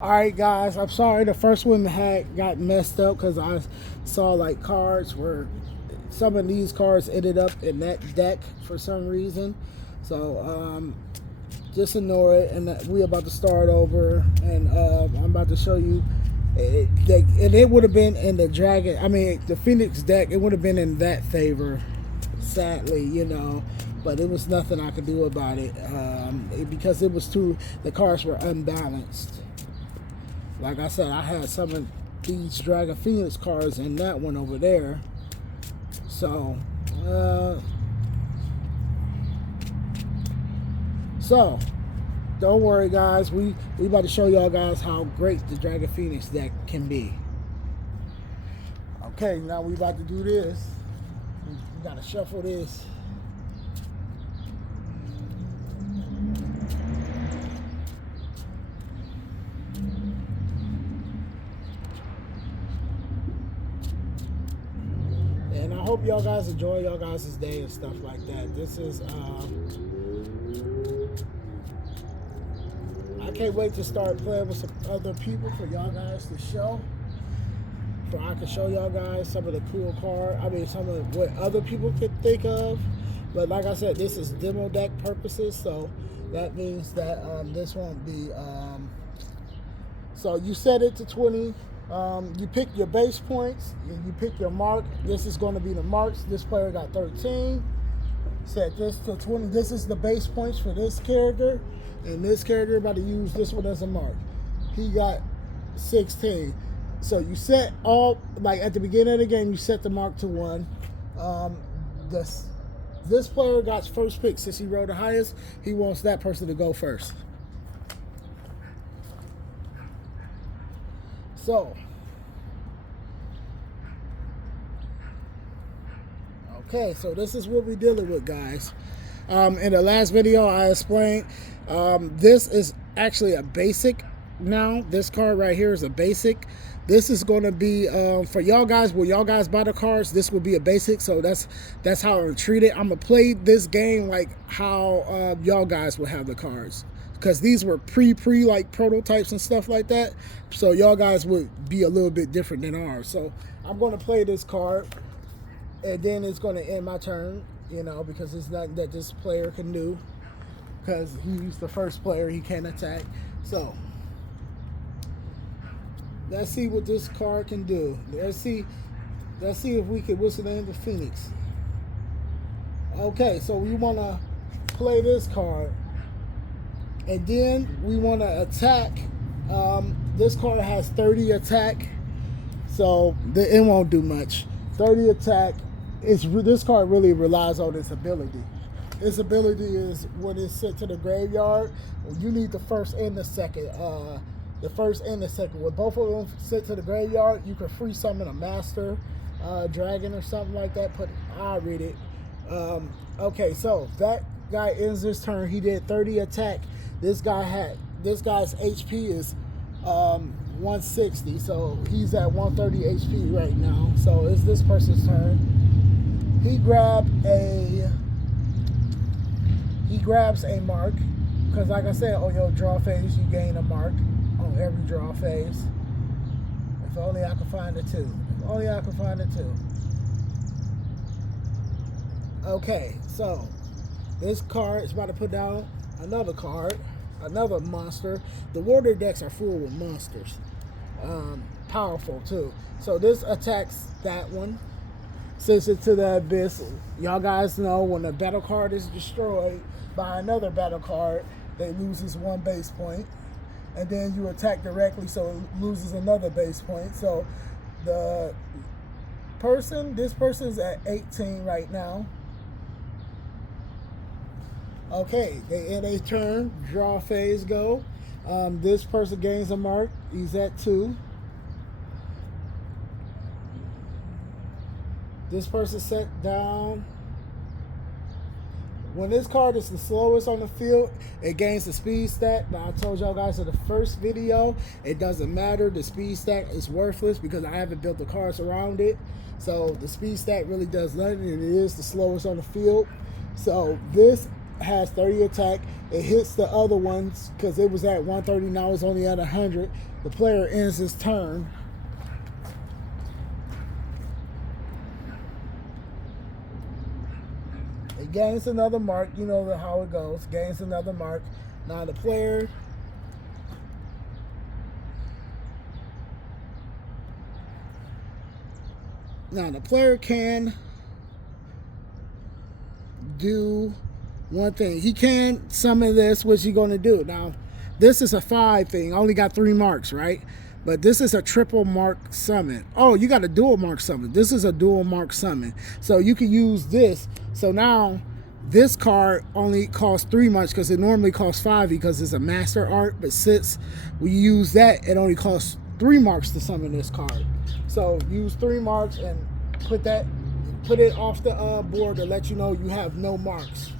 Alright guys, I'm sorry the first one got messed up because I saw like cards where some of these cards ended up in that deck for some reason. So just ignore it, and we're about to start over, and I'm about to show you and it would have been in the dragon, I mean the Phoenix deck, it would have been in that favor, sadly, but it was nothing I could do about it, because it was the cards were unbalanced. Like I said, I had some of these Dragon Phoenix cards in that one over there. So, don't worry guys. We about to show y'all guys how great the Dragon Phoenix deck can be. Okay, now we about to do this. We gotta shuffle this. And I hope y'all guys enjoy y'all guys' day and stuff like that. This is, I can't wait to start playing with some other people for y'all guys to show. So I can show y'all guys some of the cool some of what other people could think of. But like I said, this is demo deck purposes, so that means that this won't be, so you set it to 20. You pick your base points, you pick your mark. This is going to be the marks. This player got 13. Set this to 20. This is the base points for this character, and this character about to use this one as a mark. He got 16. So you set all, like at the beginning of the game, you set the mark to 1. This player got first pick. Since he rolled the highest, he wants that person to go first. So, okay, so this is what we're dealing with, guys. In the last video, I explained this is actually a basic now. This card right here is a basic. This is going to be for y'all guys. When y'all guys buy the cards, this will be a basic. So that's how I'm treated. I'm gonna play this game like how y'all guys will have the cards, because these were pre like prototypes and stuff like that. So y'all guys would be a little bit different than ours. So I'm going to play this card, and then it's going to end my turn, because it's nothing that this player can do, because he's the first player, he can't attack. So let's see what this card can do. Let's see if we can whistle in the Phoenix. Okay, so we want to play this card, and then we want to attack. This card has 30 attack, so it won't do much. 30 attack. This card really relies on its ability. Its ability is when it's sent to the graveyard, you need the first and the second. The first and the second. With both of them sent to the graveyard, you can free summon a master dragon or something like that. I'll read it. Okay, so that guy ends his turn. He did 30 attack. This guy's HP is 160, so he's at 130 HP right now. So it's this person's turn. He grabs a mark, because like I said, on your draw phase you gain a mark on every draw phase. If only I could find the 2. If only I could find the 2. Okay, so this card is about to put down another card, another monster. The water decks are full with monsters. Powerful too. So this attacks that one. Sends it to the abyss. Y'all guys know when a battle card is destroyed by another battle card, they loses 1 base point. And then you attack directly, so it loses another base point. So this person's at 18 right now. Okay, they end a turn, draw phase go. This person gains a mark. He's at 2. This person set down. When this card is the slowest on the field, it gains the speed stat. But I told y'all guys in the first video, it doesn't matter. The speed stat is worthless because I haven't built the cards around it. So the speed stat really does nothing, and it is the slowest on the field. So this has 30 attack. It hits the other ones because it was at 130, now it's only at 100. The player ends his turn. It gains another mark. You know how it goes. Gains another mark. Now the player can do one thing. He can summon this. What's he going to do? Now, this is a 5 thing. I only got 3 marks, right? But this is a triple mark summon. Oh, you got a dual mark summon. This is a dual mark summon. So you can use this. So now this card only costs 3 marks because it normally costs 5 because it's a master art. But since we use that, it only costs 3 marks to summon this card. So use 3 marks and put it off the board to let you know you have no marks.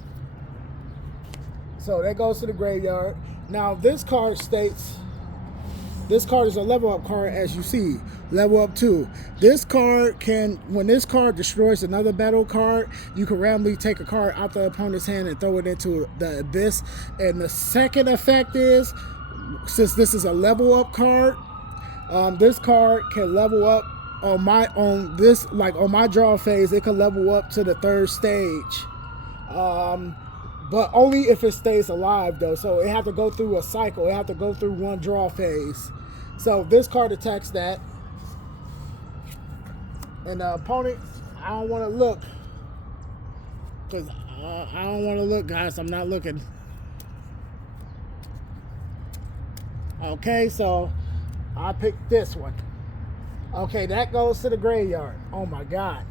So that goes to the graveyard. Now this card states, this card is a level up card, as you see, level up 2. This card can, when this card destroys another battle card, you can randomly take a card out the opponent's hand and throw it into the abyss. And the second effect is, since this is a level up card, this card can level up on my draw phase. It can level up to the 3rd stage. But only if it stays alive, though. So it have to go through a cycle. It have to go through one draw phase. So this card attacks that. And the opponent, I don't want to look. Because I don't want to look, guys. I'm not looking. Okay, so I picked this one. Okay, that goes to the graveyard. Oh, my God.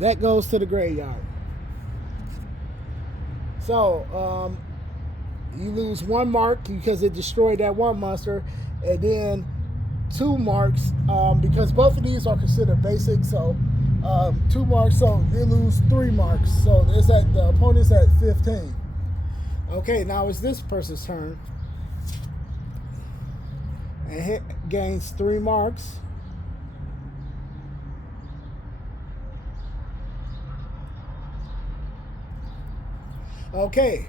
That goes to the graveyard. So, you lose 1 mark because it destroyed that 1 monster, and then 2 marks because both of these are considered basic. So, 2 marks, so you lose 3 marks. So it's at the opponent's at 15. Okay, now it's this person's turn, and hit gains 3 marks. Okay,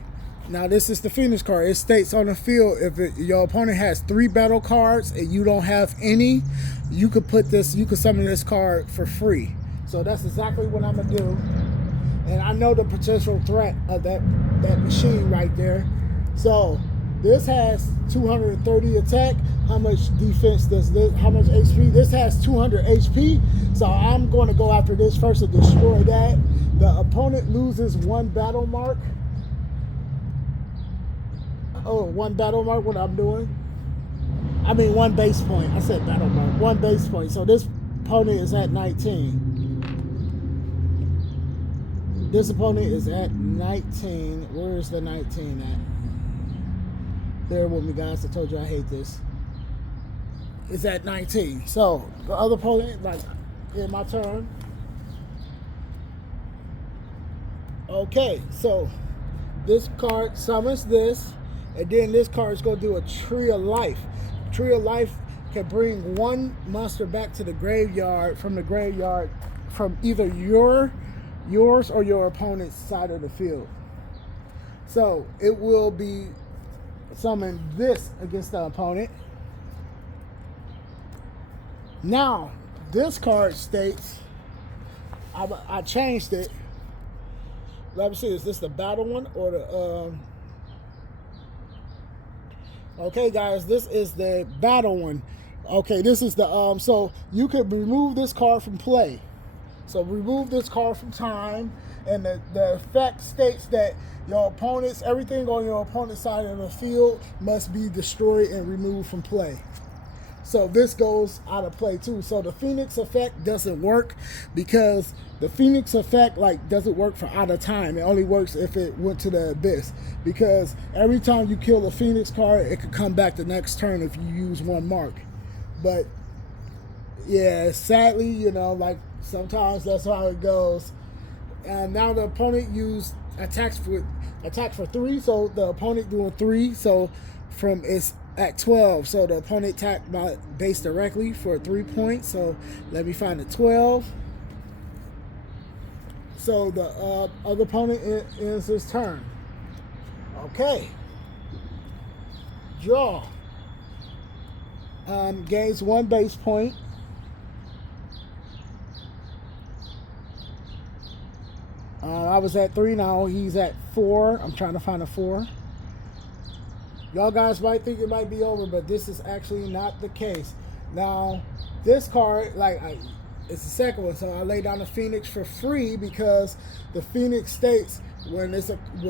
now this is the Phoenix card. It states on the field, if your opponent has 3 battle cards and you don't have any, you could summon this card for free. So that's exactly what I'm gonna do. And I know the potential threat of that machine right there. So this has 230 attack. How much defense does this? How much HP? This has 200 HP. So I'm going to go after this first and destroy that. The opponent loses 1 battle mark. Oh, 1 battle mark, what I'm doing? I mean 1 base point. I said battle mark. 1 base point. So this opponent is at 19. This opponent is at 19. Where is the 19 at? Bear with me, guys. I told you I hate this. It's at 19. So the other opponent, like in my turn. Okay, so this card summons this, and then this card is going to do a Tree of Life. Tree of Life can bring 1 monster back to the graveyard from either yours or your opponent's side of the field. So it will be summon this against the opponent. Now this card states, I changed it. Let me see, is this the battle one or the okay, guys, this is the battle one. Okay, this is the so you could remove this card from play. So remove this card from time, and the effect states that your opponent's, everything on your opponent's side of the field must be destroyed and removed from play. So this goes out of play too. So the Phoenix effect doesn't work because the Phoenix effect doesn't work for out of time. It only works if it went to the abyss, because every time you kill a Phoenix card, it could come back the next turn if you use 1 mark. But yeah, sadly, you know, sometimes that's how it goes. And now the opponent used attack for 3, so the opponent doing 3. So from it's at 12, so the opponent attacked my base directly for 3 points. So let me find the 12. So the other opponent ends his turn. Okay. Draw. Gains 1 base point. I was at 3 now. He's at 4. I'm trying to find a 4. Y'all guys might think it might be over, but this is actually not the case. Now, this card, it's the second one, so I lay down the Phoenix for free because the Phoenix states when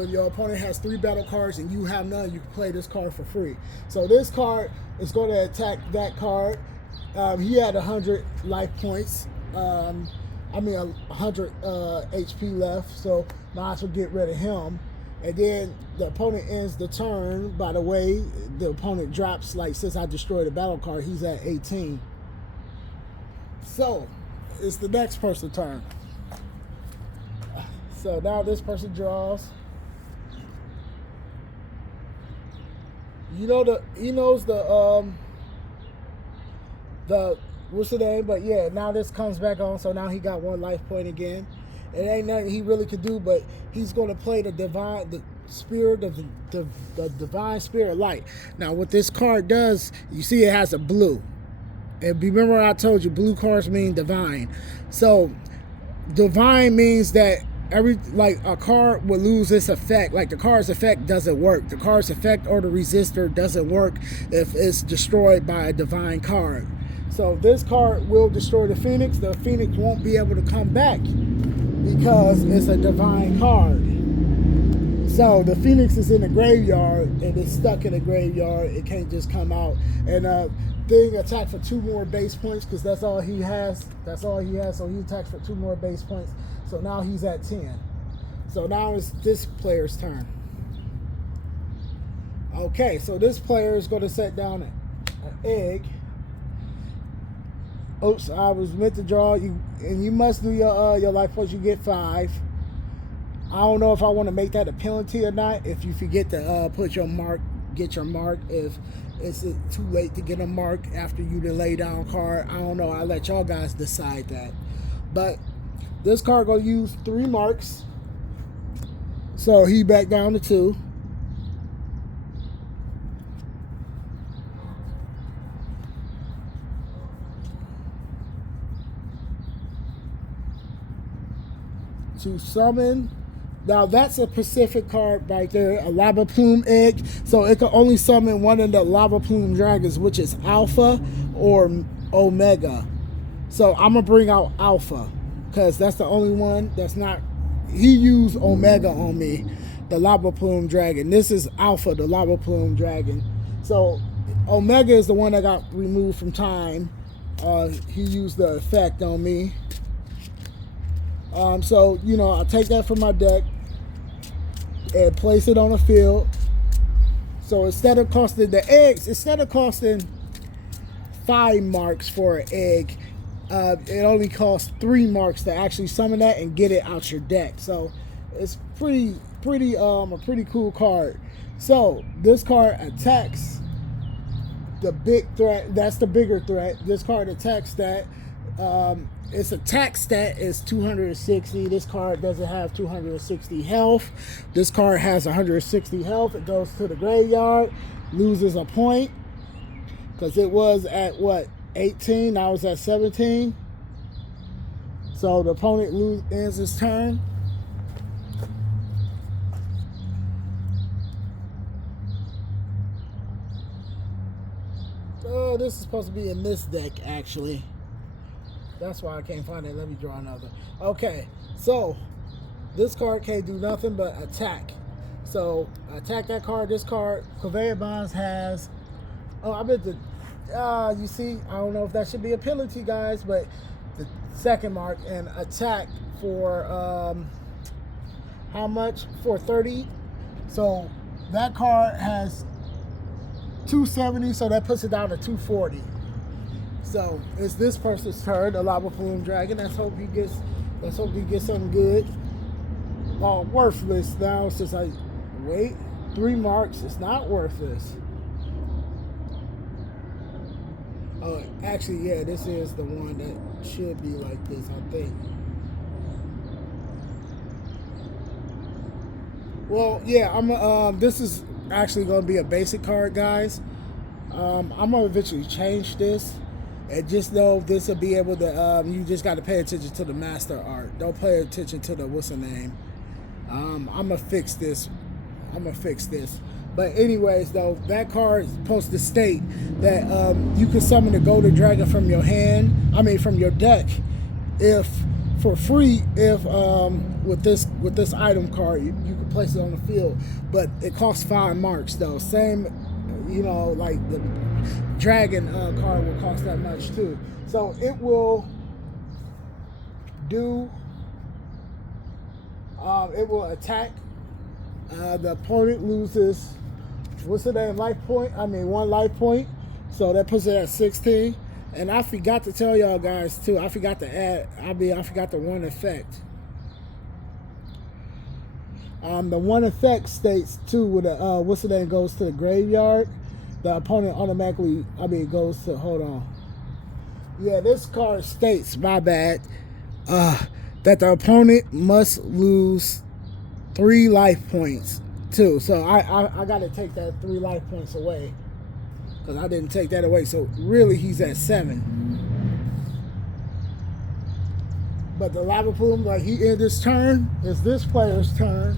your opponent has 3 battle cards and you have none, you can play this card for free. So this card is going to attack that card. He had 100 life points. 100 HP left, so now I should get rid of him. And then the opponent ends the turn. By the way, the opponent drops, since I destroyed a battle card, he's at 18. So, it's the next person's turn. So now this person draws. He knows the what's the name? But yeah, now this comes back on, so now he got 1 life point again. It ain't nothing he really could do, but he's going to play the divine spirit of the divine spirit light. Now, what this card does, you see, it has a blue. And remember, I told you blue cards mean divine. So, divine means that a card will lose its effect. Like the card's effect doesn't work. The card's effect or the resistor doesn't work if it's destroyed by a divine card. So this card will destroy the Phoenix. The Phoenix won't be able to come back because it's a divine card. So the Phoenix is in the graveyard and it's stuck in the graveyard. It can't just come out. And Thing attacked for 2 more base points because that's all he has. That's all he has. So he attacks for 2 more base points. So now he's at 10. So now it's this player's turn. Okay, so this player is going to set down an egg. Oops, I was meant to draw you, and you must do your life points. You get 5. I don't know if I want to make that a penalty or not. If you forget to put your mark, get your mark. If it's too late to get a mark after you to lay down a card, I don't know. I'll let y'all guys decide that. But this card gonna use 3 marks, so he back down to 2. To summon. Now that's a Pacific card right there, a lava plume egg. So it can only summon one of the lava plume dragons, which is Alpha or Omega. So I'm gonna bring out Alpha because that's the only one that's not. He used Omega on me, the lava plume dragon. This is Alpha, the lava plume dragon. So Omega is the one that got removed from time. He used the effect on me. So, I take that from my deck and place it on the field. So instead of costing 5 marks for an egg, it only costs 3 marks to actually summon that and get it out your deck. So it's a pretty cool card. So this card attacks the big threat. That's the bigger threat. This card attacks that. Its attack stat is 260. This card doesn't have 260 health. This card has 160 health. It goes to the graveyard, loses a point because it was at 18. Now it's at 17. So the opponent ends his turn. Oh, this is supposed to be in this deck actually. That's why I can't find it. Let me draw another. Okay, so this card can't do nothing but attack. So attack that card. This card, Conveyor Bonds has. Oh, I meant to. You see, I don't know if that should be a penalty, guys, but the second mark and attack for how much? For 30. So that card has 270. So that puts it down to 240. So it's this person's turn, the lava plume dragon. Let's hope he gets something good. Oh, worthless now since I wait 3 marks. It's not worthless. Oh, actually, yeah, this is the one that should be like this, I think. Well, yeah, this is actually gonna be a basic card, guys. I'm gonna eventually change this, and just know this will be able to. You just got to pay attention to the master art. Don't pay attention to the what's the name. I'm gonna fix this. But anyways, though, that card is supposed to state that you can summon the golden dragon from your hand. I mean, from your deck, if for free. If with this item card, you can place it on the field, but it costs 5 marks though. Same, you know, like the dragon card will cost that much too. So it will do. It will attack. The opponent loses, what's the name, life point? I mean, 1 life point. So that puts it at 16. And I forgot to tell y'all guys too. I forgot to add. I forgot the one effect. The one effect states too with a what's the name goes to the graveyard. The opponent automatically. Goes to. Hold on. Yeah, this card states. My bad. That the opponent must lose 3 life points too. So I got to take that 3 life points away, because I didn't take that away. So really he's at 7. But the lava plume, like he ended his turn, it's this player's turn.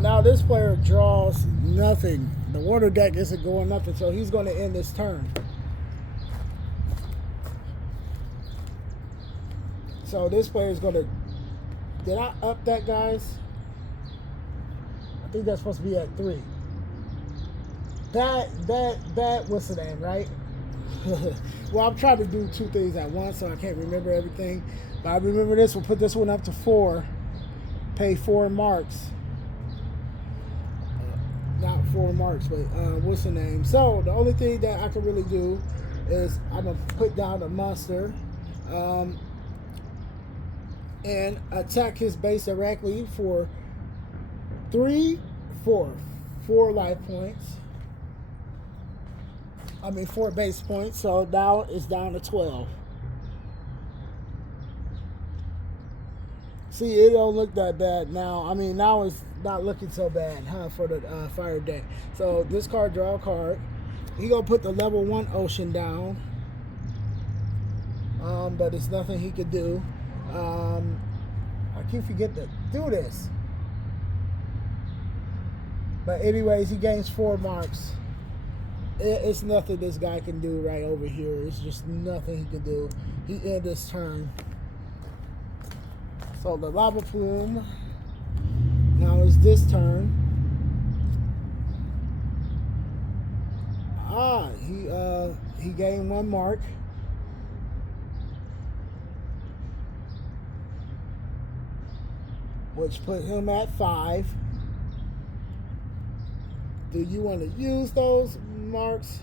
Now this player draws nothing. The water deck isn't going nothing, so he's going to end this turn. So this player is going to. Did I up that, guys? I think that's supposed to be at 3. That, what's the name, right? Well, I'm trying to do 2 things at once, so I can't remember everything. But I remember this. We'll put this one up to 4. Pay 4 marks. Not 4 marks, but what's the name? So the only thing that I can really do is I'm going to put down a monster. And attack his base directly for 4 life points. 4 base points. So now it's down to 12. See, it don't look that bad now. Now it's not looking so bad, huh, for the fire deck. So this card, draw a card. He gonna put the level 1 ocean down. But it's nothing he could do. I keep forgetting to do this. But anyways, he gains 4 marks. It's nothing this guy can do right over here. It's just nothing he can do. He ended his turn. So the lava plume. Now it's this turn. He gained 1 mark. Which put him at 5. Do you want to use those marks?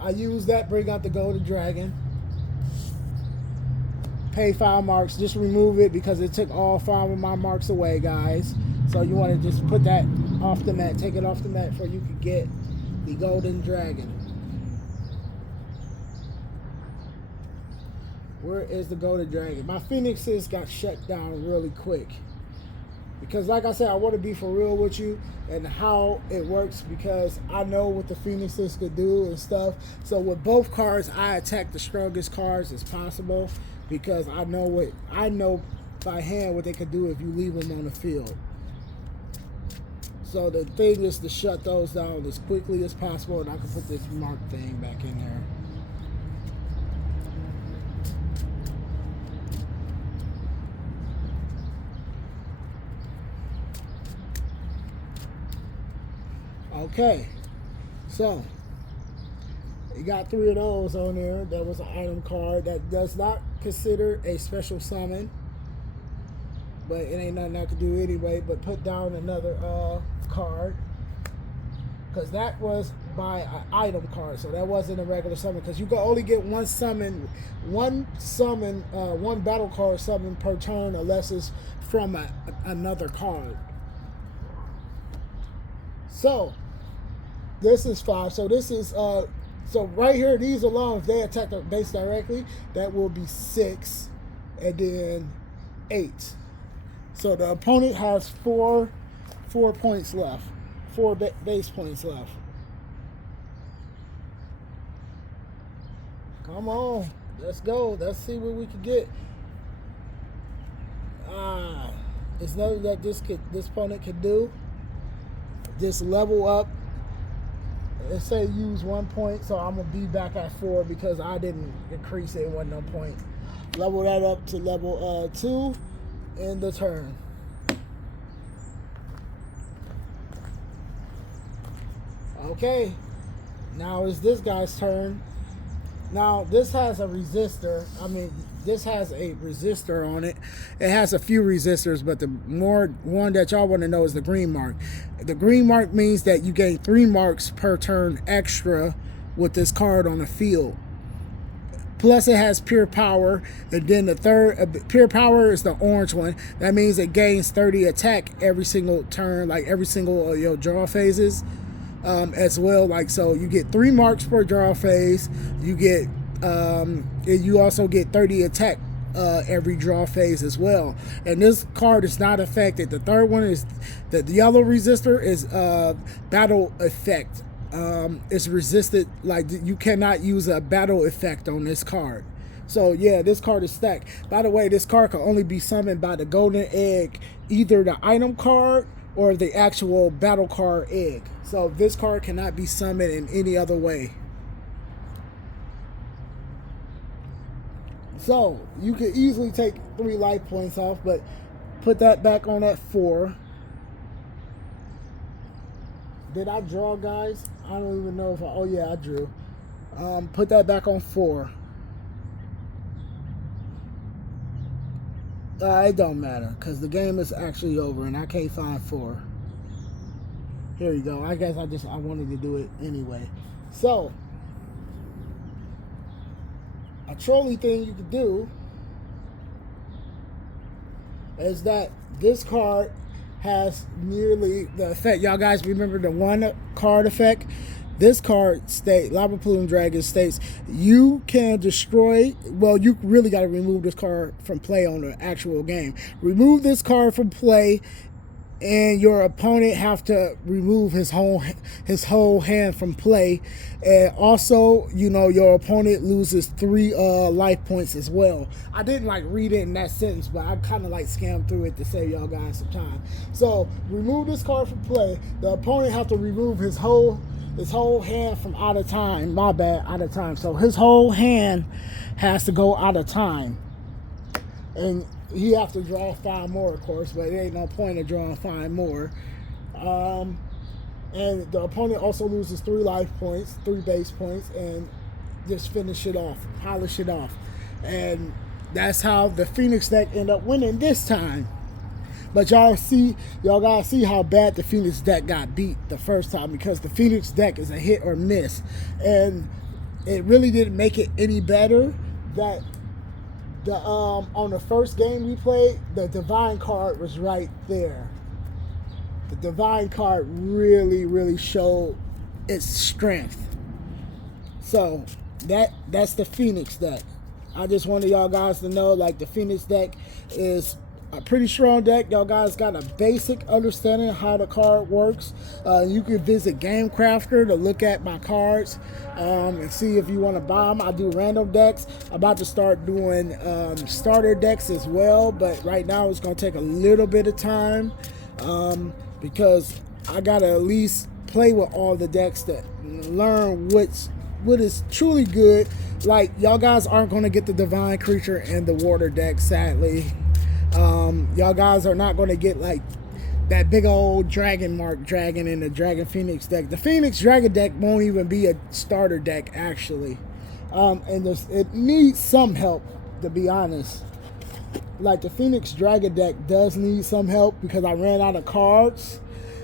I use that, bring out the golden dragon. Pay 5 marks. Just remove it because it took all 5 of my marks away, guys. So you want to just put that off the mat. Take it off the mat before you can get the golden dragon. Where is the golden dragon? My phoenixes got shut down really quick. Because like I said, I want to be for real with you and how it works, because I know what the phoenixes could do and stuff. So with both cards, I attack the strongest cards as possible, because I know by hand what they could do if you leave them on the field. So the thing is to shut those down as quickly as possible, and I can put this mark thing back in there. Okay, so you got 3 of those on there. That was an item card that does not consider a special summon, but it ain't nothing I can do anyway. But put down another card, because that was by an item card, so that wasn't a regular summon. Because you can only get one battle card summon per turn, unless it's from another card. So this is 5. So this is So right here, these alone, if they attack the base directly, that will be 6, and then 8. So the opponent has four points left, 4 base points left. Come on, let's go. Let's see what we can get. It's nothing that this opponent can do. Just level up. Let's say use 1 point, so I'm gonna be back at 4 because I didn't increase it. It wasn't no point. Level that up to level 2 in the turn. Okay, now it's this guy's turn. Now this has a resistor. This has a resistor on it. It has a few resistors, but the one that y'all want to know is the green mark. The green mark means that you gain 3 marks per turn extra with this card on the field. Plus it has pure power, and then the third pure power is the orange one. That means it gains 30 attack every single turn, like every single your draw phases. As well, like, so you get 3 marks per draw phase. You get you also get 30 attack every draw phase as well. And this card is not affected. The third one is the yellow resistor is battle effect. It's resisted, like you cannot use a battle effect on this card. So yeah, this card is stacked. By the way, this card can only be summoned by the golden egg, either the item card or the actual battle card egg. So this card cannot be summoned in any other way. So you could easily take 3 life points off, but put that back on at 4. Did I draw, guys? I don't even know if oh yeah, I drew. Put that back on 4. It don't matter because the game is actually over and I can't find 4. Here you go. I guess I wanted to do it anyway. So a trolley thing you could do is that this card has nearly the effect. Y'all guys remember the 1 card effect? This card states, Lava Plume Dragon states, you can destroy, well, you really got to remove this card from play on the actual game. Remove this card from play, and your opponent have to remove his whole hand from play. And also, you know, your opponent loses 3 life points as well. I didn't like read it in that sentence, but I kind of like scammed through it to save y'all guys some time. So remove this card from play. The opponent have to remove his whole hand from out of time. My bad, out of time. So his whole hand has to go out of time. And he have to draw 5 more, of course, but there ain't no point of drawing 5 more. And the opponent also loses 3 life points, 3 base points, and just finish it off, polish it off. And that's how the Phoenix deck end up winning this time. But y'all gotta see how bad the Phoenix deck got beat the first time, because the Phoenix deck is a hit or miss. And it really didn't make it any better that on the first game we played, the Divine card was right there. The Divine card really showed its strength. So that's the Phoenix deck. I just wanted y'all guys to know, like, the Phoenix deck is a pretty strong deck. Y'all guys got a basic understanding of how the card works. You can visit Game Crafter to look at my cards and see if you want to buy them. I do random decks. I'm about to start doing starter decks as well, but right now it's going to take a little bit of time because I got to at least play with all the decks to learn what is truly good. Like, y'all guys aren't going to get the Divine Creature and the Water deck, sadly. Y'all guys are not going to get like that big old Dragon Mark Dragon in the Dragon Phoenix deck. The Phoenix Dragon deck won't even be a starter deck, actually. And it needs some help, to be honest. Like, the Phoenix Dragon deck does need some help because I ran out of cards.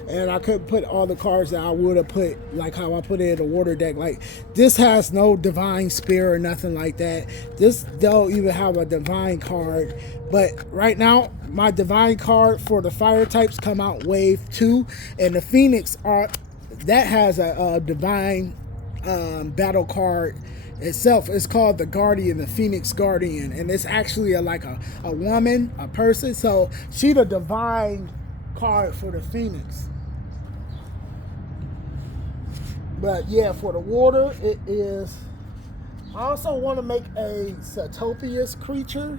And I couldn't put all the cards that I would have put, like how I put it in the Water deck. Like, this has no Divine Spear or nothing like that. This don't even have a Divine card. But right now, my Divine card for the Fire types come out Wave 2. And the Phoenix art, that has a Divine battle card itself. It's called the Guardian, the Phoenix Guardian, and it's actually like a woman, a person. So she the divine card for the Phoenix. But yeah, for the water, it is. I also want to make a Satopius creature,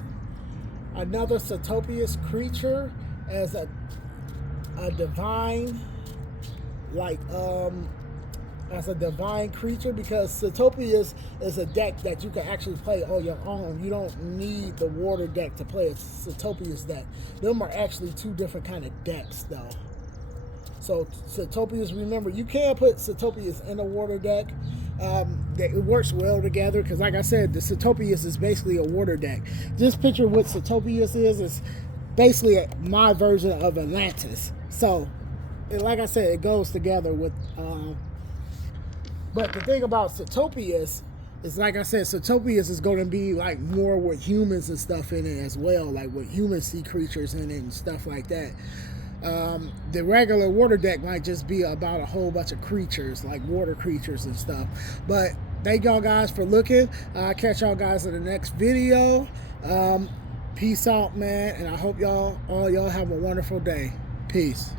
another Satopius creature as a divine, like as a divine creature, because Satopius is a deck that you can actually play on your own. You don't need the water deck to play a Satopius deck. Them are actually two different kind of decks though. So Satopius, remember, you can put Satopius in a water deck. It works well together because, like I said, the Satopius is basically a water deck. Just picture what Satopius is. It's basically my version of Atlantis. So, like I said, it goes together with. But the thing about Satopius is, like I said, Satopius is going to be like more with humans and stuff in it as well, like with human sea creatures in it and stuff like that. The regular water deck might just be about a whole bunch of creatures, like water creatures and stuff. But thank y'all guys for looking. I'll catch y'all guys in the next video. Peace out, man, and I hope all y'all have a wonderful day. Peace.